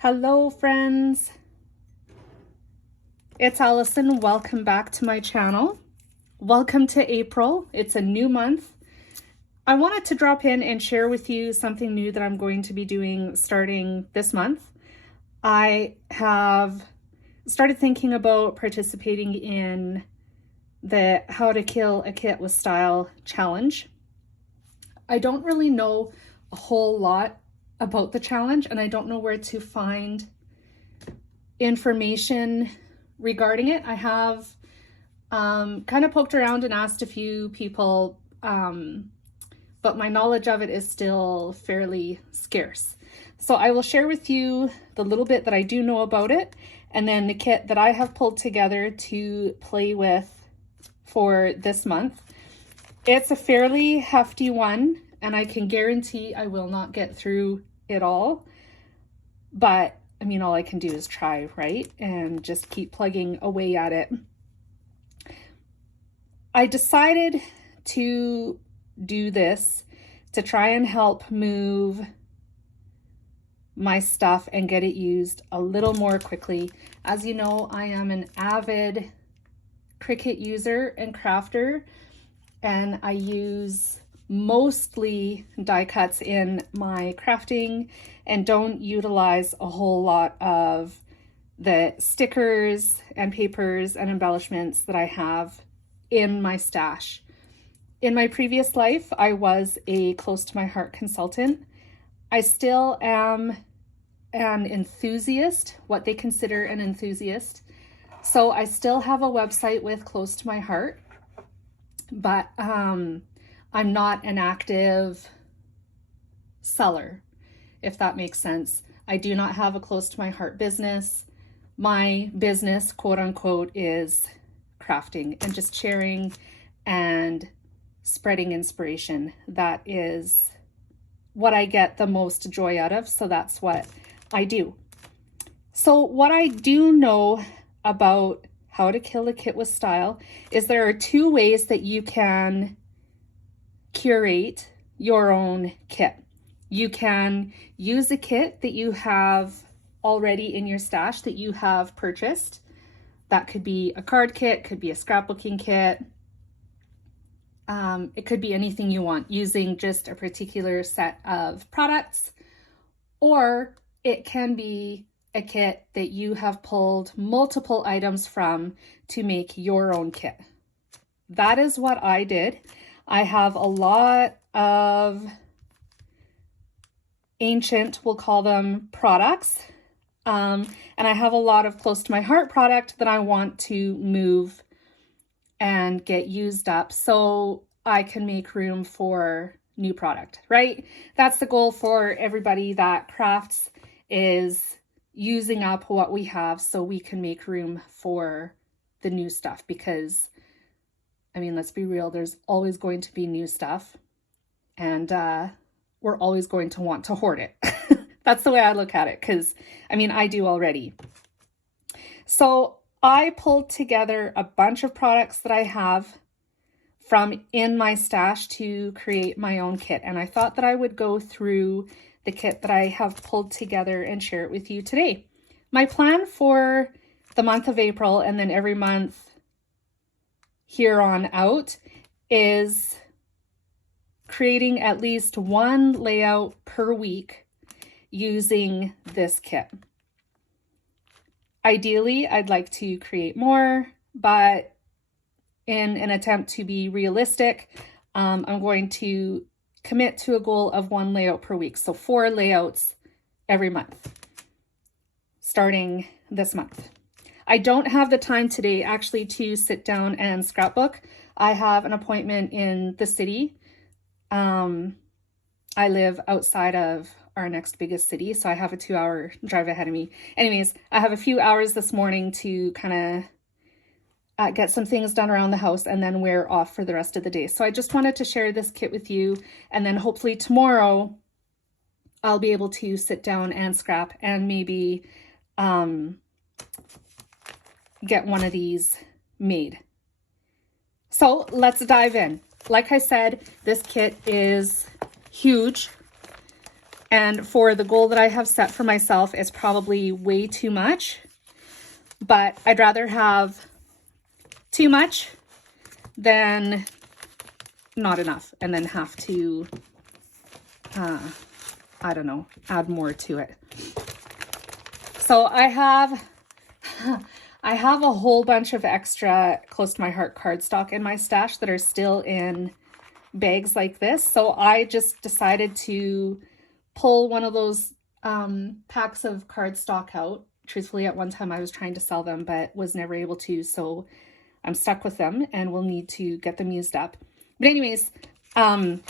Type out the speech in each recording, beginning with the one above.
Hello friends, it's Allison. Welcome back to my channel. Welcome to April. It's a new month. I wanted to drop in and share with you something new that I'm going to be doing starting this month. I have started thinking about participating in the How to Kill a Kit with Style challenge. I don't really know a whole lot about the challenge, and I don't know where to find information regarding it. I have kind of poked around and asked a few people, but my knowledge of it is still fairly scarce. So I will share with you the little bit that I do know about it, and then the kit that I have pulled together to play with for this month. It's a fairly hefty one, and I can guarantee I will not get through it all, but I mean, all I can do is try, right? And just keep plugging away at it. I decided to do this to try and help move my stuff and get it used a little more quickly. As you know, I am an avid Cricut user and crafter, and I use mostly die cuts in my crafting and don't utilize a whole lot of the stickers and papers and embellishments that I have in my stash. In my previous life, I was a close to my heart consultant. I still am an enthusiast, what they consider an enthusiast. So I still have a website with close to my heart, but I'm not an active seller, if that makes sense. I do not have a close to my heart business. My business, quote unquote, is crafting and just sharing and spreading inspiration. That is what I get the most joy out of, so that's what I do. So what I do know about How to Kill a Kit with Style is there are two ways that you can curate your own kit. You can use a kit that you have already in your stash that you have purchased. That could be a card kit, could be a scrapbooking kit. It could be anything you want using just a particular set of products, or it can be a kit that you have pulled multiple items from to make your own kit. That is what I did. I have a lot of ancient, we'll call them, products. And I have a lot of close to my heart product that I want to move and get used up so I can make room for new product, right? That's the goal for everybody that crafts, is using up what we have so we can make room for the new stuff. Because I mean, let's be real, there's always going to be new stuff, and we're always going to want to hoard it. That's the way I look at it, because I mean, I do already. So I pulled together a bunch of products that I have from in my stash to create my own kit, and I thought that I would go through the kit that I have pulled together and share it with you today. My plan for the month of April, and then every month here on out, is creating at least one layout per week using this kit. Ideally, I'd like to create more, but in an attempt to be realistic, I'm going to commit to a goal of one layout per week. So 4 layouts every month, starting this month. I don't have the time today actually to sit down and scrapbook. I have an appointment in the city. I live outside of our next biggest city, so I have a 2-hour drive ahead of me. Anyways, I have a few hours this morning to kind of get some things done around the house, and then we're off for the rest of the day. So I just wanted to share this kit with you, and then hopefully tomorrow I'll be able to sit down and scrap and maybe get one of these made. So let's dive in. Like I said, this kit is huge. And for the goal that I have set for myself, it's probably way too much, but I'd rather have too much than not enough and then have to, I don't know, add more to it. So I have a whole bunch of extra close to my heart cardstock in my stash that are still in bags like this. So I just decided to pull one of those packs of cardstock out. Truthfully, at one time I was trying to sell them, but was never able to. So I'm stuck with them and we'll need to get them used up. But anyways, I'm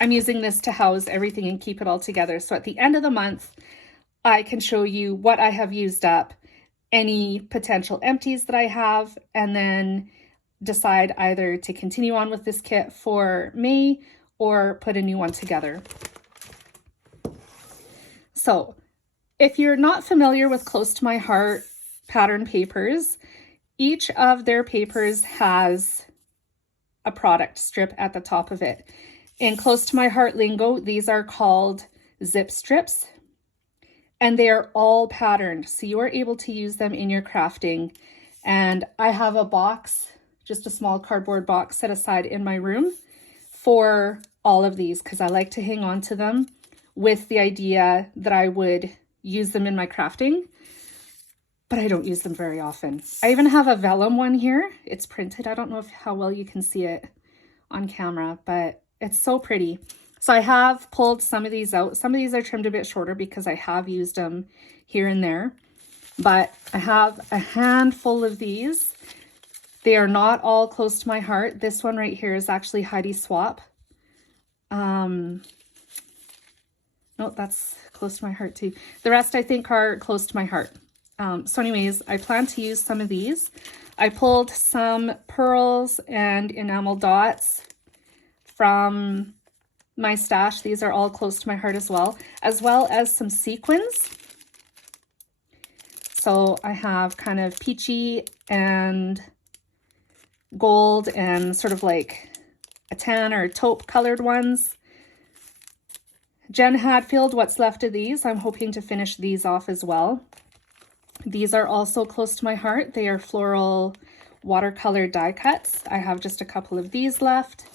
using this to house everything and keep it all together. So at the end of the month, I can show you what I have used up, any potential empties that I have, and then decide either to continue on with this kit for May or put a new one together. So if you're not familiar with Close to My Heart pattern papers, each of their papers has a product strip at the top of it. In Close to My Heart lingo, these are called zip strips, and they are all patterned, so you are able to use them in your crafting. And I have a box, just a small cardboard box set aside in my room for all of these because I like to hang on to them with the idea that I would use them in my crafting, but I don't use them very often. I even have a vellum one here. It's printed. I don't know how well you can see it on camera, but it's so pretty. So I have pulled some of these out. Some of these are trimmed a bit shorter because I have used them here and there, but I have a handful of these. They are not all Close to My Heart. This one right here is actually Heidi Swap. No, that's Close to My Heart too. The rest I think are Close to My Heart. So anyways, I plan to use some of these. I pulled some pearls and enamel dots from my stash. These are all Close to My Heart as well as some sequins. So I have kind of peachy and gold and sort of like a tan or taupe colored ones. Jen Hadfield, what's left of these. I'm hoping to finish these off as well. These are also Close to My Heart. They are floral watercolor die cuts. I have just a couple of these left.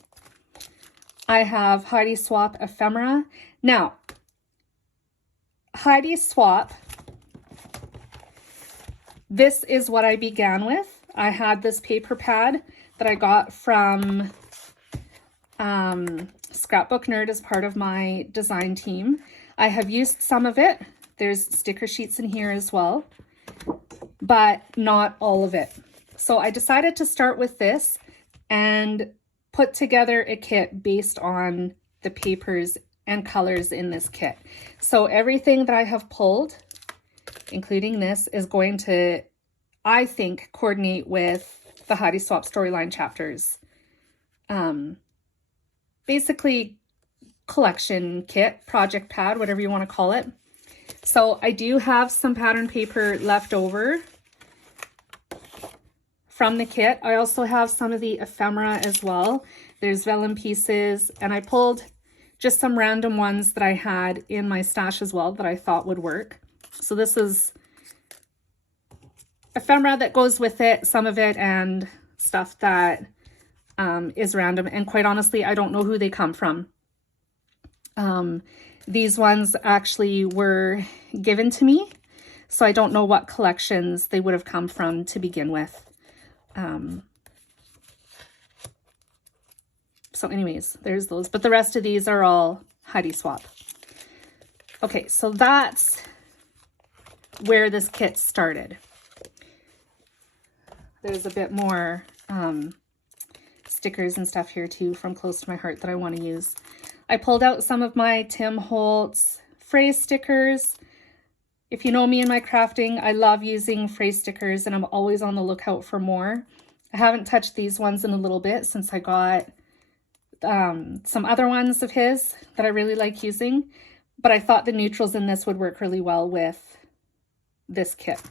I have Heidi Swap Ephemera. Now, Heidi Swap, this is what I began with. I had this paper pad that I got from Scrapbook Nerd as part of my design team. I have used some of it. There's sticker sheets in here as well, but not all of it. So I decided to start with this and put together a kit based on the papers and colors in this kit. So everything that I have pulled, including this, is going to, I think, coordinate with the Heidi Swap storyline chapters. Basically, collection kit, project pad, whatever you want to call it. So I do have some pattern paper left over from the kit. I also have some of the ephemera as well. There's vellum pieces, and I pulled just some random ones that I had in my stash as well that I thought would work. So this is ephemera that goes with it, some of it, and stuff that is random. And quite honestly, I don't know who they come from. These ones actually were given to me, so I don't know what collections they would have come from to begin with. So anyways, there's those, but the rest of these are all Heidi Swap. Okay, so that's where this kit started. There's a bit more stickers and stuff here too from Close to My Heart that I want to use. I pulled out some of my Tim Holtz phrase stickers. If you know me in my crafting, I love using phrase stickers and I'm always on the lookout for more. I haven't touched these ones in a little bit since I got some other ones of his that I really like using, but I thought the neutrals in this would work really well with this kit.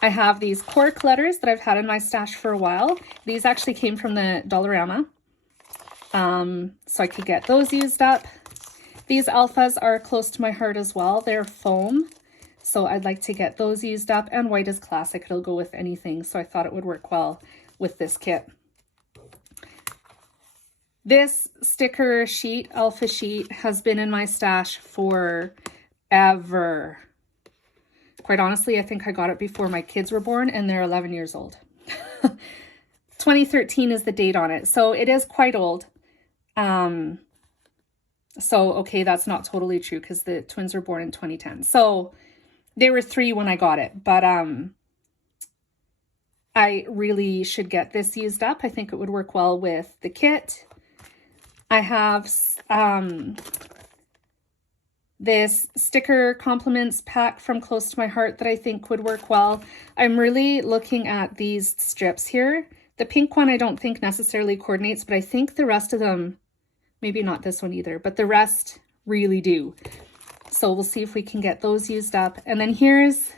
I have these Cork Letters that I've had in my stash for a while. These actually came from the Dollarama, so I could get those used up. These alphas are close to my heart as well. They're foam, so I'd like to get those used up, and white is classic. It'll go with anything, so I thought it would work well with this kit. This sticker sheet, alpha sheet, has been in my stash forever. Quite honestly, I think I got it before my kids were born, and they're 11 years old. 2013 is the date on it, so it is quite old. So, okay, that's not totally true because the twins were born in 2010. So they were 3 when I got it, but I really should get this used up. I think it would work well with the kit. I have this sticker compliments pack from Close to My Heart that I think would work well. I'm really looking at these strips here. The pink one I don't think necessarily coordinates, but I think the rest of them, maybe not this one either, but the rest really do. So we'll see if we can get those used up. And then here's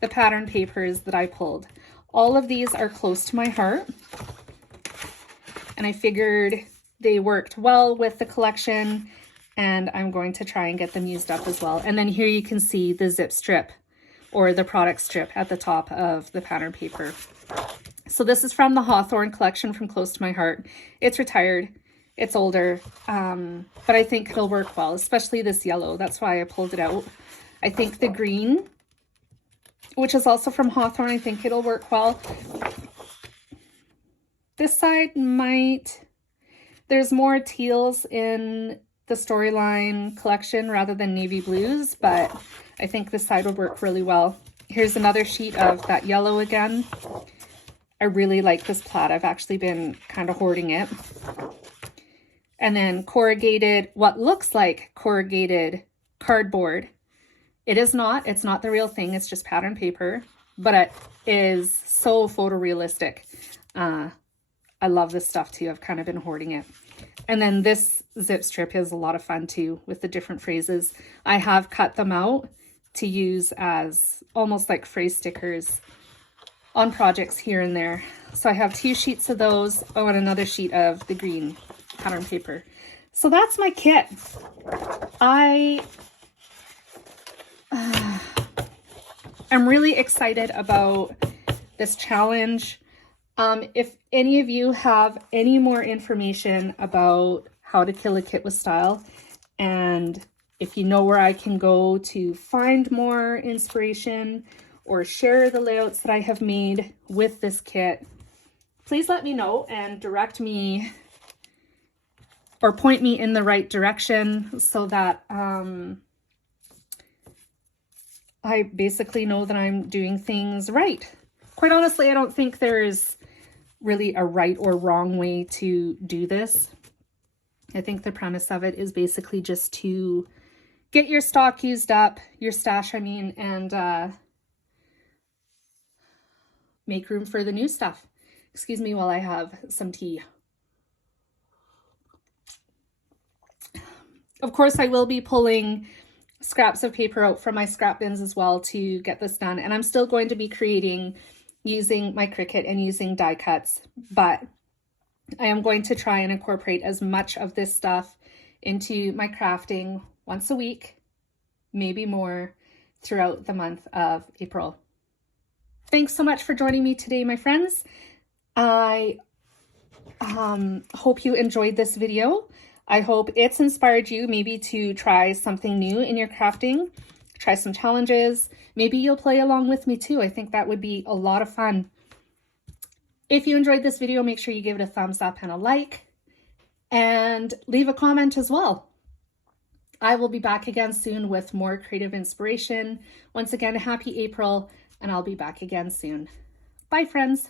the pattern papers that I pulled. All of these are close to my heart, and I figured they worked well with the collection, and I'm going to try and get them used up as well. And then here you can see the zip strip or the product strip at the top of the pattern paper. So this is from the Hawthorne collection from Close to My Heart. It's retired, it's older, but I think it'll work well, especially this yellow. That's why I pulled it out. I think the green, which is also from Hawthorne, I think it'll work well. This side might, there's more teals in the Storyline collection rather than navy blues, but I think this side would work really well. Here's another sheet of that yellow again. I really like this plaid. I've actually been kind of hoarding it. And then corrugated, what looks like corrugated cardboard. It is not, it's not the real thing. It's just pattern paper, but it is so photorealistic. I love this stuff too. I've kind of been hoarding it. And then this zip strip is a lot of fun too with the different phrases. I have cut them out to use as almost like phrase stickers on projects here and there. So I have 2 sheets of those. Oh, and another sheet of the green pattern paper. So that's my kit. I'm really excited about this challenge. If any of you have any more information about how to kill a kit with style, and if you know where I can go to find more inspiration or share the layouts that I have made with this kit, please let me know and direct me or point me in the right direction so that I basically know that I'm doing things right. Quite honestly, I don't think there's really a right or wrong way to do this. I think the premise of it is basically just to get your stock used up, your stash, I mean, and make room for the new stuff. Excuse me while I have some tea. Of course, I will be pulling scraps of paper out from my scrap bins as well to get this done. And I'm still going to be creating using my Cricut and using die cuts, but I am going to try and incorporate as much of this stuff into my crafting once a week, maybe more, throughout the month of April. Thanks so much for joining me today, my friends. I hope you enjoyed this video. I hope it's inspired you maybe to try something new in your crafting, try some challenges. Maybe you'll play along with me too. I think that would be a lot of fun. If you enjoyed this video, make sure you give it a thumbs up and a like, and leave a comment as well. I will be back again soon with more creative inspiration. Once again, happy April, and I'll be back again soon. Bye, friends.